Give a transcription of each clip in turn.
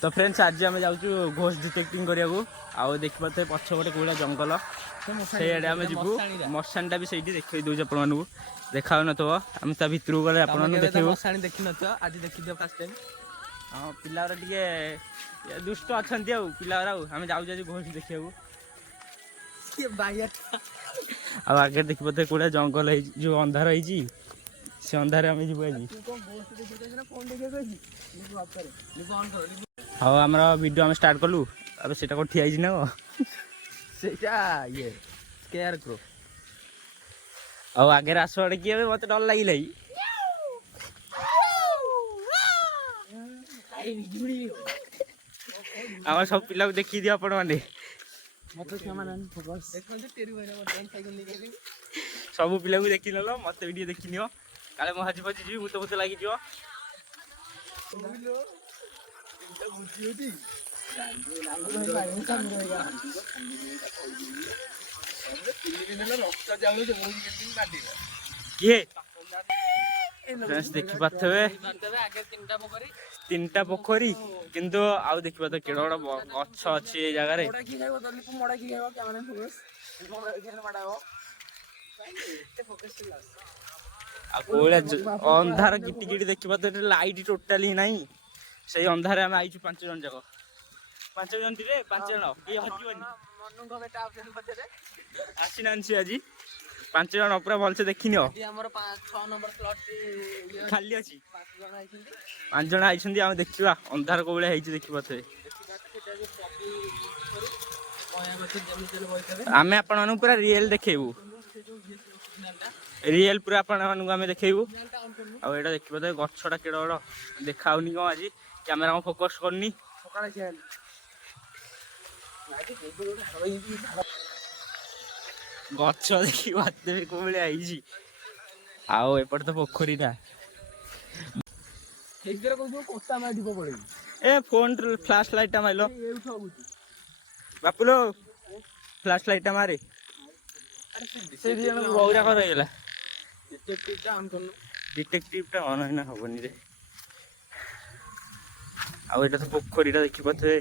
तो फ्रेंड्स आज आम जाऊँ घोष डिटेक्टिंग करिया आउ देख पाते पछपटे कौड़ा जंगल से आम जीवु मशाणी भी सही देख दूचे आप देखा न तो आम ता भितर गले आप मशाणी देखी न आज देखी फास्ट टाइम हाँ पिला टे दुष्ट अच्छा पिला आम जाऊँ घोष देखा आगे देख पाते कौड़ा जंगल जो अंधार है से अंधार आम जीव हाँ आम वीडियो आम स्टार्ट कलु अब से ठिया ना ये स्केयर क्रो ଆଉ ଆଗରେ ଆସ ଆଡେ କିଏ ମତେ ଡର ଲାଗିଲା ଆମର ସବୁ ପିଲାକୁ ଦେଖି ଦିଅ ଆପଣ ମାନେ ସବୁ ପିଲାକୁ ଦେଖି ନେଲ ମତେ ବି ଟିକେ ଦେଖି ନିଅ କାଳେ ମୁଁ ହାଜି ଫାଜି ଯିବି ଭୂତ ଭୂତ ଲାଗିଯିବ किए देखी पारे तीन टा पोखरी किंतु आउ देख पाते केड़ गछ अच्छी जगार अंधार किटी किटी देखी पाते लाइट टोटाली नहीं से अंधार आम आईचु 5 जन जाक 5 जन थे 5 जन ये हटोनी आसीना आज 5 जन पूरा भलसे देखी नि खाली अच्छी 5 जन आई देखा अंधार को भाई देखी पाते आम आपण पूरा रियल देखेबू रियल पूरा आपण देखेबू आटा देखी पाते गछटा केड़ बड़ देखा कौन आज कैमेरा को फोकस करनी गछ देखी बात को आई एपटे तो पोखरीटा ए फोन फ्लैश लाइट माइल बापुलो फ्लैश लाइट मारे बहुरा रहीगला डिटेक्टिव टा ऑन है ना हबनी रे आउ एटा तो पोखरीटा देखि पाथे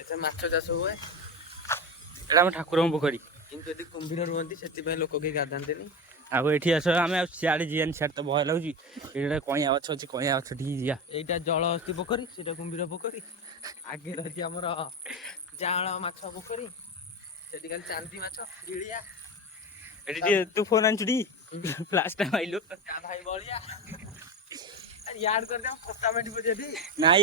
एते माछ चाष हुए एटा हम ठाकुर पोखरी किंतु यदि कुंभीर रुहंती सेति लोक के गाधांतेनी आउ एठी आस आम सियाड़े जीआनी सियाड़े तो भय लगुची एटा कइया गछ अछि कइया गछ ठी जिया एटा जल हस्ती पोखरी सेटा कुंभीर पोखरी आगे रही हमर जाळ माछ पोखरी सेठी खाली चांदी माछ गिळिया एठी तू फोन आनछुडी फ्लैश टाइम आइलो का भाई बळिया याद कर दे फटा मेडी बजेदी नाइ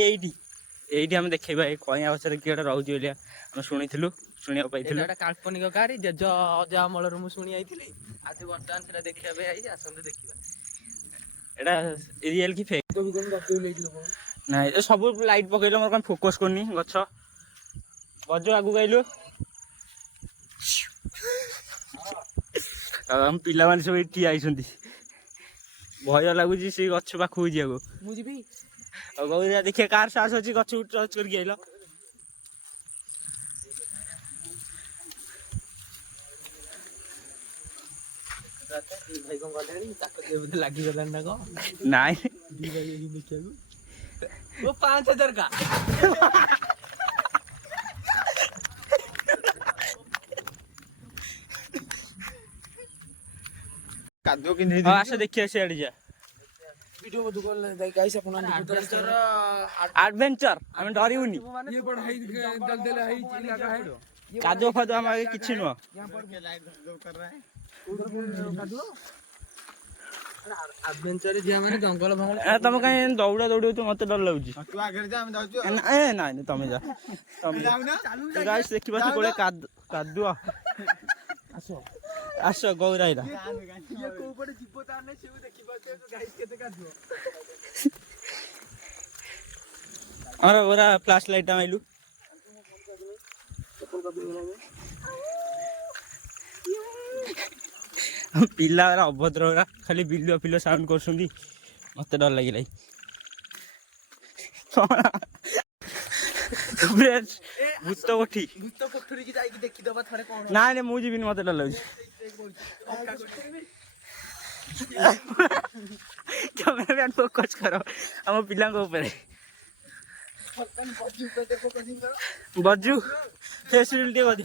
एठी हम देखैबा ए कइया गछ रे किडा रहउजी बोलिया हम सुनिथिलु सुनिया पाइथिलु एटा काल्पनिक कारी जज अजा अमलर मु सुनि आइथिली आज वर्तमान सेटा देखिया बे आई आसंदे देखिबा एटा रियल की फेक तो बिगन गते लेइलो नाइ ए सब लाइट पकैलो मोर कोन फोकस करनी गछ गजो आगु गाइलो हम पिला माने सब एठी आइसंती भय लगुची से गछ पाखु जागो मु जीबी आ गौरा देखिए कार साहस अछि गछ उठ टच कर गेलो भाई कोन गलेनी ताको के लागि गलान ना को नाइ दी भाई ही देखियागु वो 5000 का कादो कि नहीं आसे देखिए से अड़ी जा वीडियो को दुकान ले गाइस अपन एडवेंचर हम डरिउनी ये बड़ हाई जल देले हाई चिला का है कादो फदो हम आगे किछि न यहां पर के लाइट कर रहा है कादो एडवेंचर जे माने जंगल भंगल ए तुम कहीं दौड़ा दौड़ी तो मते डर लागुची तू आगे जा हम जाउछु ए नाइ न तुम जा तुम गाइस देखिबा से कोले कादो आसो आसो गौराइला ये को ऊपर जीव तार ने सेउ देखि पाते गाइस केते कादो अरे ओरा फ्लैश लाइट आइलु पिला अभद्र खाली बिलुआ पिलो साउंड करसुंदी मते डर लागिलाई भूत कोठी की जाई देखि दबा थरे कोन ना ने मु जीबिन मते डर लागुची କ୍ୟାମେରାମ୍ୟାନ୍ ଫୋକସ୍ କର ଆମ ପିଲାଙ୍କ ଉପରେ। ବଜୁ ଫେସ୍ ଟିକେ ବଜୁ।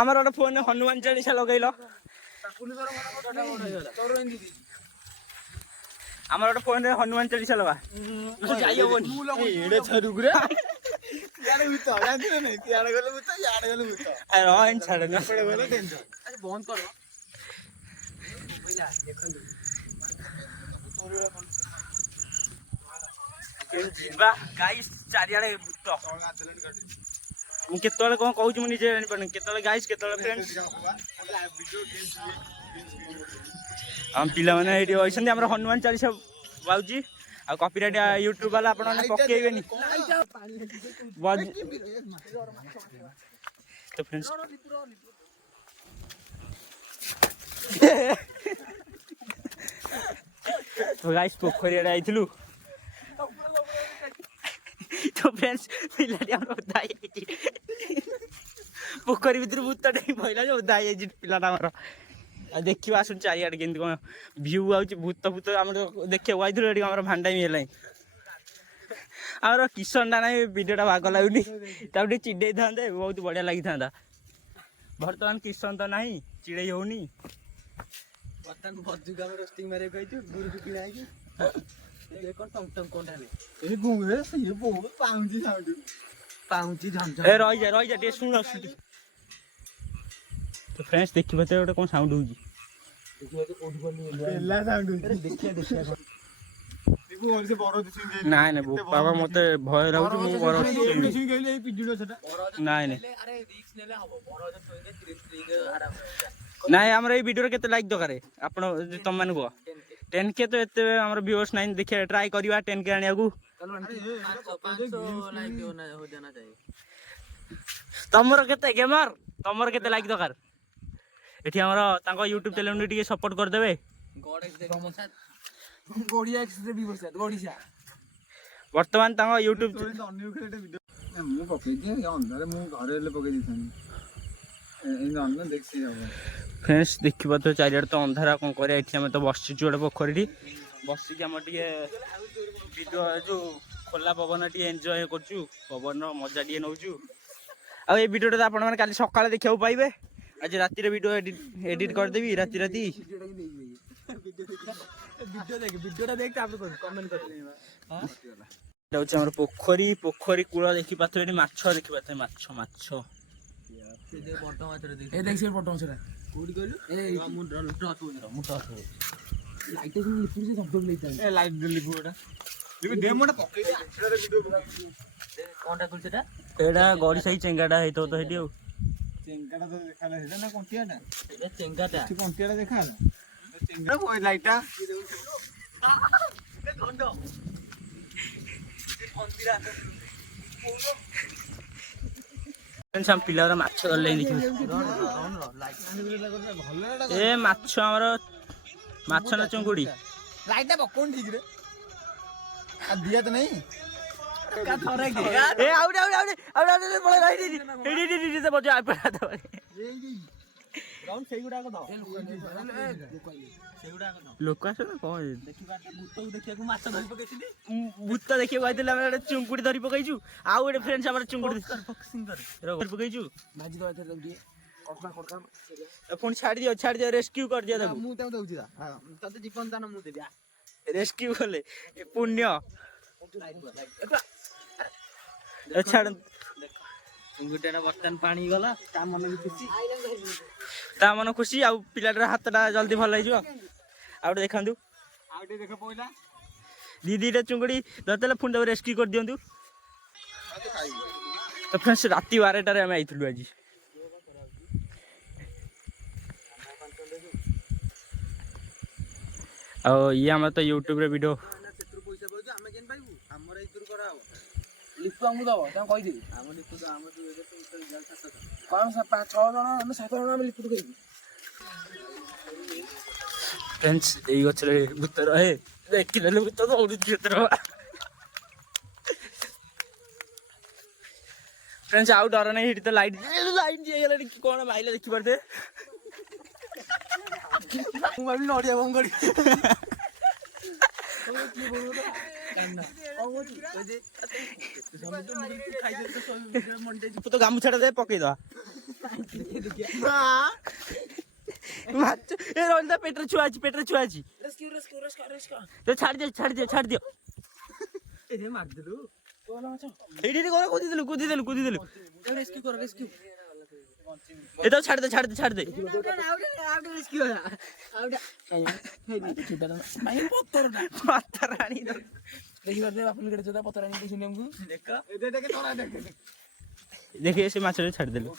ଆମର ଗୋଟେ ଫୋନ୍ ହନୁମାନ ଚାଳିଶା ଲଗେଇଲ। ଆମର ଗୋଟେ ଫୋନ୍ ରେ ହନୁମାନ ଚାଳିଶା ଲଗା। ଯାଇ ହବନି ବନ୍ଦ କର। ଯିବା ଗାଇସ୍ ଚାରିଆଡେ ଭୂତ। ମୁଁ କେତେବେଳେ କଣ କହୁଛି ମୁଁ ନିଜେ ଜାଣିପାରୁନି, କେତେବେଳେ ଗାଇସ୍ କେତେବେଳେ ଫ୍ରେଣ୍ଡସ୍। ଆମ ପିଲାମାନେ ଏଇଠି ଅଛନ୍ତି, ଆମର ହନୁମାନ ଚାଳିଶା ବାଜୁଛି। ଆଉ କପିରାଇଟ୍ ୟୁଟ୍ୟୁବ ବାଲା ଆପଣମାନେ ପକେଇବେନି ତ ଫ୍ରେଣ୍ଡସ୍। ତ ଗାଇସ୍ ପୋଖରୀ ଆଡେ ଯାଇଥିଲୁ ତ ଫ୍ରେଣ୍ଡସ୍, ପିଲାଟି ଆମର ଓଦା ହେଇଯାଇଛି ପୋଖରୀ ଭିତରୁ ଭୂତଟେ ପଇଲା ଯେ ଓଦା ହେଇଯାଇଛି ପିଲାଟା ଆମର। ଆଉ ଦେଖିବା ଆସୁନି ଚାରିଆଡେ କେମିତି କଣ ଭିଉ ଆଉଛି। ଭୂତ ଫୂତ ଆମର ଦେଖିବାକୁ ଆଇଥିଲୁ, ଏଠି ଆମର ଭାଣ୍ଡାମି ହେଲାଣି। ଆମର କିଶନଟା ନାହିଁ, ଭିଡ଼ିଓଟା ବାଗ ଲାଗୁନି, ତାକୁ ଟିକେ ଚିଡ଼େଇଥାନ୍ତେ ବହୁତ ବଢିଆ ଲାଗିଥାନ୍ତା। ବର୍ତ୍ତମାନ କିଶନ ତ ନାହିଁ, ଚିଡ଼େଇ ହଉନି। ବର୍ତ୍ତମାନ ବଜୁକୁ ଆମେ ରୋଷ୍ଟିଂ ମାରିବାକୁ କହିଛୁ, ଗୁରୁକୁ କିଣା ହେଇକି ରହିଯା ଟିକେ ଶୁଣ। ତ ଫ୍ରେଣ୍ଡସ୍ ଦେଖିବ ତ ଗୋଟେ କଣ ସାଉଣ୍ଡ ହଉଛି। ନାଇଁ ନାଇଁ ବାବା ମତେ ଭୟ ଲାଗୁଛି, ମୁଁ ବର ନାଇଁ ନାଇଁ ନାଇଁ ଆମର ଏଇ ଭିଡିଓରେ କେତେ ଲାଇକ୍ ଦରକାର ଆପଣ ତମ ମାନେ କୁହ। 10K ତ ଏତେ ଆମର ଭିଉଅର୍ସ ନାହିଁ, ଦେଖିବା ଟ୍ରାଏ କରିବା 10K ଆଣିବାକୁ। ତମର କେତେ ଗେମର, ତମର କେତେ ଲାଇକ୍ ଦରକାର? ଏଠି ଆମର ତାଙ୍କ ୟୁଟ୍ୟୁବ ଚ୍ୟାନେଲକୁ ଟିକେ ସପୋର୍ଟ କରିଦେବେ। ବର୍ତ୍ତମାନ ତାଙ୍କ ୟୁଟ୍ୟୁବ ଫ୍ରେଣ୍ଡସ୍ ଦେଖିବ ତ ଚାରିଆଡେ ତ ଅନ୍ଧାର, କଣ କରିବା। ଏଠି ଆମେ ତ ବସିଛୁ ଗୋଟେ ପୋଖରୀଠି ବସିକି ଆମର ଟିକେ ଭିଡ଼ିଓ ଯୋଉ ଖୋଲା ପବନ ଟିକେ ଏନ୍ଜୟ କରୁଛୁ, ପବନର ମଜା ଟିକେ ନଉଛୁ। ଆଉ ଏଇ ଭିଡ଼ିଓଟା ତ ଆପଣମାନେ କାଲି ସକାଳେ ଦେଖିବାକୁ ପାଇବେ। ଆଜି ରାତିରେ ଭିଡ଼ିଓ ଏଡିଟ୍ କରିଦେବି ରାତି ହଉଛି ଆମର ପୋଖରୀ କୂଳ ଦେଖିପାରୁଥିବେ, ଏଠି ମାଛ ଦେଖିପାରୁଥିବେ, ମାଛ ଏଇଟା ଗଡି ସାହି ଚେଙ୍ଗାଟା ହେଇଥିବ ତ ସେଇଠି। ଆଉ ଚେଙ୍ଗାଟା ତ ଦେଖାଲା, ସେଇଟା ନା କଣ୍ଟିଆଟା? ଚେଙ୍ଗାଟା କଣ୍ଟିଆଟା ଦେଖାଲା। ଲାଇଟଟା ପିଲା ମାଛ ଧରଲେ ଦେଖିବେ। ଏ ମାଛ ଆମର ମାଛ ନା ଚୁଙ୍ଗୁଡି? ଲାଇଟଟା ପକଉନି ଠିକରେ, ଦିଆ ତ ନାହିଁ। ଲୋକ ଆସ ଭୂତ ଦେଖିବାକୁ ଆଇଥିଲେ, ଆମେ ଗୋଟେ ଚୁଙ୍ଗୁଡି ଧରି ପକେଇଛୁ। ଆଉ ଗୋଟେ ଫ୍ରେଣ୍ଡସ୍ ଆମର ଚୁଙ୍ଗୁଡି ପକେଇଛୁ, ପୁଣି ଛାଡିଦିଅ ରେସ୍କ୍ୟୁ କରିଦିଅ ତାକୁ। ମୁଁ ତାକୁ ଦଉଛି, ତତେ ଜୀବନ ଦାନ ମୁଁ ଦେବି। ରେସ୍କ୍ୟୁ କଲେ ପୁଣ୍ୟ। ଛାଡ, ଚିଙ୍ଗୁଡିଟା ବର୍ତ୍ତମାନ ପାଣି ଗଲା, ତା ମନ ଖୁସି। ଆଉ ପିଲାଟାର ହାତଟା ଜଲ୍ଦି ଭଲ ହେଇଯିବ। ଆଉ ଗୋଟେ ଦେଖାନ୍ତୁ, ଆଉ ଟିକେ ଦେଖ ପଇଲା ଦିଟା ଚୁଙ୍ଗୁଡି ଧରିଦେଲେ, ପୁଣି ତାକୁ ରେସ୍କ୍ୟୁ କରିଦିଅନ୍ତୁ। ତ ଫ୍ରେଣ୍ଡସ୍ ରାତି 12ଟାରେ ଆମେ ଆଇଥିଲୁ ଆଜି। ଆଉ ଇଏ ଆମର ତ ୟୁଟ୍ୟୁବରେ ଭିଡ଼ିଓ ଲିପୁ ଆମକୁ ଦବ, ତାଙ୍କୁ କହିଦେବି। ଆମ ଲିପୁ ତ ଆମ 6 ଜଣ, ଆମେ 7 ଜଣ ଆମେ ଲିପୁ କରିବୁ। ଫ୍ରେଣ୍ଡସ୍ ଏଇ ଗଛରେ ଭୂତ ରହେ, ଦେଖିଦେଲେ ଭୂତ ଦୌଡୁଛି ଭିତରେ। ଫ୍ରେଣ୍ଡସ୍ ଆଉ ଡର ନାହିଁ, ସେଠି ତ ଲାଇଟ୍ ହେଇଗଲା, କଣ ମାଇଲେ ଦେଖିପାରୁଥିବେ। ମୁଁ ଭାବିଲି ନଡ଼ିଆ ବମ୍ କରି ତୁ ତ ଗାମୁଛାଟା ଦେ ପକେଇଦବା ମାଛ ଏ ରହିଲା ପେଟରେ ଛୁଆ ଅଛି ତ ଛାଡି ଦିଅ ଏଇଠି କୁଦିଦେଲୁ ଏ ତ ଛାଡି ଦେ ଦେଖେ ସେ ମାଛଟା ଛାଡିଦେଲୁ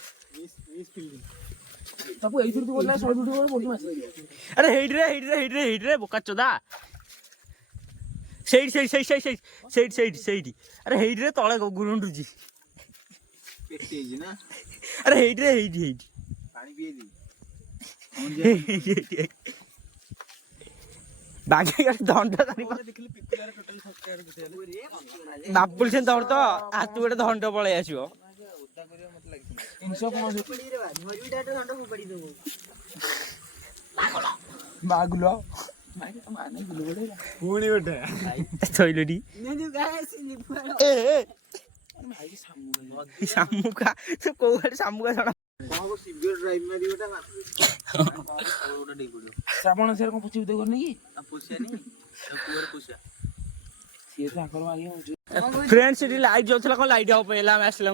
ଆରେ ହେଇଟିରେ ବୋକା ଚୋଦା ସେଇଠି ଆରେ ହେଇଟିରେ ତଳେ ଗୁରୁଣ୍ଡୁଛି ଆରେ ହେଇଟି ବାଗେଇ ଦଣ୍ଡ ବାପୁଲ ସେ ଦଣ୍ଡ ତ ହାତୁ ଗୋଟେ ଦଣ୍ଡ ପଳେଇ ଆସିବ ବାଗୁଲ ପୁଣି ଗୋଟେ ଥୋଇଲୁଟି ଶାମୁକା କୋଉ ଗାଡି ଶାମୁକା ଜଣା ଶ୍ରାବଣ ସେ କଣ ପୋଛି ଉଦୟ କରିନି କି ଫ୍ରେଣ୍ଡ ସେଠି ଲାଇଟ୍ ଯାଉଥିଲା କଣ ଲାଇଟ୍ ହବ ହେଲା ଆମେ ଆସିଲା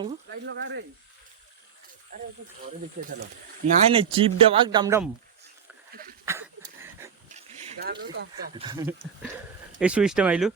ନାଇଁ ଚିପ୍ ଡବା ଡମ୍ ଏ ସୁଇଚ ଟା ମାଇଲୁ